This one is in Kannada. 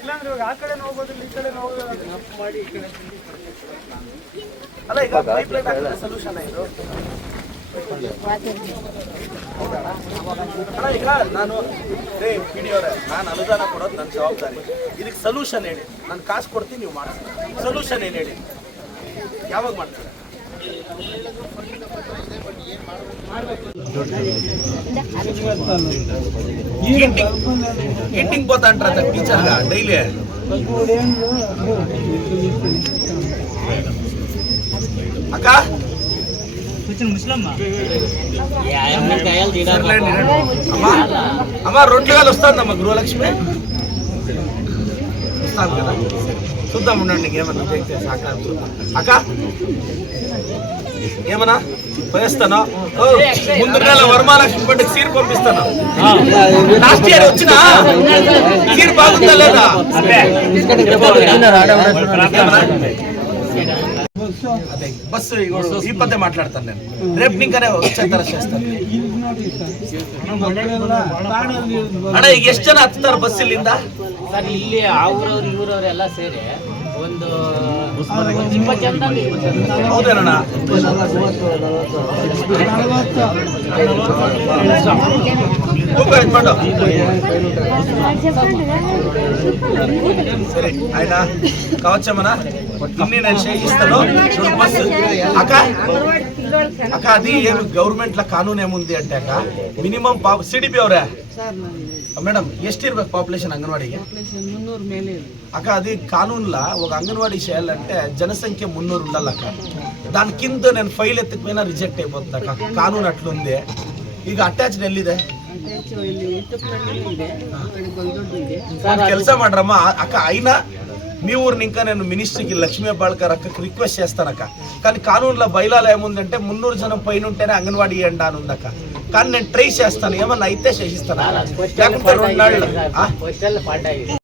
ಇಲ್ಲಾಂದ್ರೆ ಇವಾಗ ಆ ಕಡೆ ಹೋಗೋದಿಲ್ಲ ಈ ಕಡೆ ಹೋಗೋದಿಲ್ಲ ಮಾಡಿ ಈ ಕಡೆ ಅಲ್ಲ ಈಗ ಪೈಪ್ ಲೈನ್ ಹಾಕಿದ್ರೆ ಸೊಲ್ಯೂಷನ್ ಇದು? ಅಲ್ಲ ಈಗ ನಾನು ರೇ ಪಿ ನಾನು ಅನುದಾನ ಕೊಡೋದು ನನ್ನ ಜವಾಬ್ದಾರಿ. ಇದಕ್ಕೆ ಸೊಲ್ಯೂಷನ್ ಹೇಳಿ. ನಾನು ಕಾಸು ಕೊಡ್ತೀನಿ ನೀವು ಮಾಡಿ ಸೊಲ್ಯೂಷನ್ ಏನು ಹೇಳಿ? ಯಾವಾಗ ಮಾಡ್ತೀರಾ? ఈటింగ్ పోతా అంటారా టీచర్గా డైలీ? అక్క. అమ్మా అమ్మా రెండు వేలు వస్తుందమ్మా గృహలక్ష్మి. వస్తాను కదా చూద్దాం ఉండండి ఏమన్నా చేస్తే సహకారం చూద్దాం అక్క ఏమన్నా పోయేస్తాను ఓ, ముందు నెల వరమాలక్ష్మి పండుగ సీర్ పంపిస్తాను లాస్ట్ ఇయర్ వచ్చిన సీర్ బాగుందా లేదా అదే బస్సు ఇగో ఈ పద్దే మాట్లాడతాను నేను రేపు నీకనే వచ్చేస్తారా చేస్తాను ಅಣ್ಣ ಈಗ ಎಷ್ಟು ಜನ ಹತ್ತಾರ ಬಸ್ ಇಲ್ಲಿಂದ ಸರ್ ಇಲ್ಲಿ ಆ ಊರವ್ರು ಇವ್ರವ್ರು ಎಲ್ಲ ಸೇರಿ ಒಂದು ಒಂದು ಇಪ್ಪತ್ತು ಜನ ಹೌದೇನಣ್ಣ ತೂಕ ಇದು ಮಾಡು సరే ఆయన కావచ్చమ్మనా ఇన్ని నేను చేయిస్తాను చూడు బస్ అక్క అక్క అది ఏమి గవర్నమెంట్ లో కానూన్ ఏముంది అంటే అక్క మినిమం ಪಾಪ ಸಿಡಿಪಿ ಅವ್ರೆ ಮೇಡಮ್ ಎಷ್ಟಿರ್ಬೇಕು ಪಾಪ್ಯುಲೇಷನ್ ಅಂಗನವಾಡಿಗೆ ಮುನ್ನೂರು ಮೇಲೆ అక్క అది కానూన్లా ఒక అంగన్వాడీ చేయాలంటే జనసంఖ్య మున్నూరు ఉండాలి అక్క దాని కింద నేను ఫైల్ ఎత్తుకుపోయినా రిజెక్ట్ అయిపోతుంది అక్క కానూన్ అట్లుంది ಈಗ ಅಟ್ಯಾಚ್ಡ್ ಎಲ್ಲಿದೆ ಅಟ್ಯಾಚ್ ಇಲ್ಲಿ ಇಟ್ಟಪ್ನಲ್ಲಿ ಇದೆ ಆ ಕಡೆ ಗೊಲ್ದೊಡ್ಡು ಇದೆ ಕೆಲಸ ಮಾಡ್ರಮ್ಮ ఆ- అక్క అయినా మీ ఊరిని ఇంకా నేను మినిస్ట్రీకి లక్ష్మీ అబ్బాಳ್కర్ అక్కకి రిక్వెస్ట్ చేస్తానక్క. కానీ కానూన్లో బయలాలు ఏముందంటే మున్నూరు జనం పైన ఉంటేనే అంగన్వాడీ ఇవ్వండి అని ఉందక్క. కానీ నేను ట్రై చేస్తాను. ఏమన్నా అయితే చేసిస్తాను. లేకుంటే రెండు